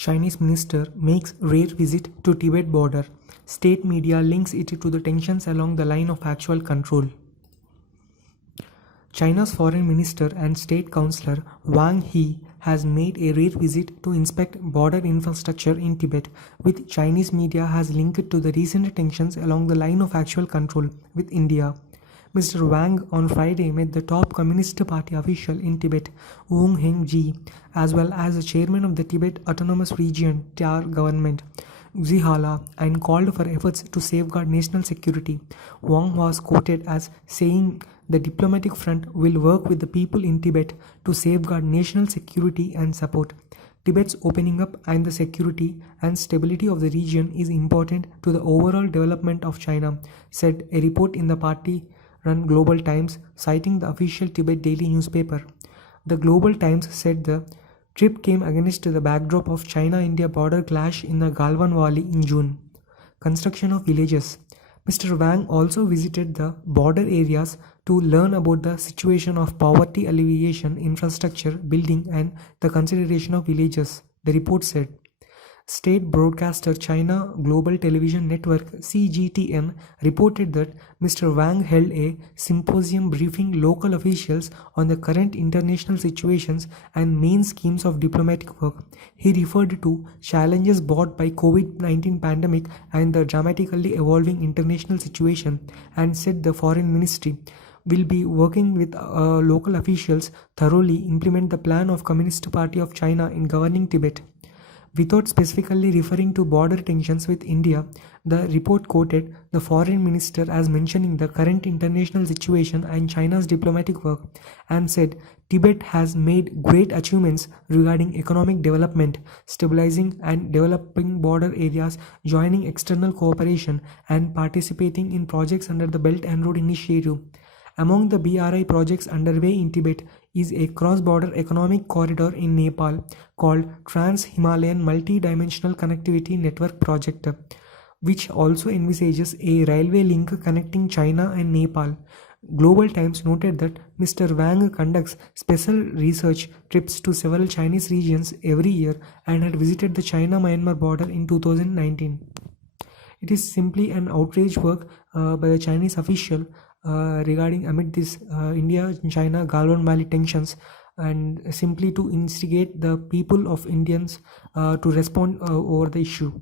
Chinese minister makes rare visit to Tibet border. State media links it to the tensions along the line of actual control. China's foreign minister and state councillor Wang He has made a rare visit to inspect border infrastructure in Tibet, with Chinese media has linked it to the recent tensions along the line of actual control with India. Mr. Wang on Friday met the top Communist Party official in Tibet, Wang Hengji, as well as the chairman of the Tibet Autonomous Region TAR government, Hala, and called for efforts to safeguard national security. Wang was quoted as saying the diplomatic front will work with the people in Tibet to safeguard national security and support. Tibet's opening up and the security and stability of the region is important to the overall development of China, said a report in the party-run Global Times, citing the official Tibet daily newspaper. The Global Times said the trip came against the backdrop of China-India border clash in the Galwan Valley in June. Construction of villages. Mr. Wang also visited the border areas to learn about the situation of poverty alleviation, infrastructure, building, and the consideration of villages, the report said. State broadcaster China Global Television Network CGTN reported that Mr. Wang held a symposium briefing local officials on the current international situations and main schemes of diplomatic work. He referred to challenges brought by COVID-19 pandemic and the dramatically evolving international situation, and said the foreign ministry will be working with local officials thoroughly implement the plan of Communist Party of China in governing Tibet. Without specifically referring to border tensions with India, the report quoted the foreign minister as mentioning the current international situation and China's diplomatic work, and said Tibet has made great achievements regarding economic development, stabilizing and developing border areas, joining external cooperation, and participating in projects under the Belt and Road Initiative. Among the BRI projects underway in Tibet is a cross-border economic corridor in Nepal called Trans-Himalayan Multi-Dimensional Connectivity Network Project, which also envisages a railway link connecting China and Nepal. Global Times noted that Mr. Wang conducts special research trips to several Chinese regions every year and had visited the China-Myanmar border in 2019. It is simply an outrage work by the Chinese official regarding amid this India-China Galwan Valley tensions, and simply to instigate the people of Indians to respond over the issue.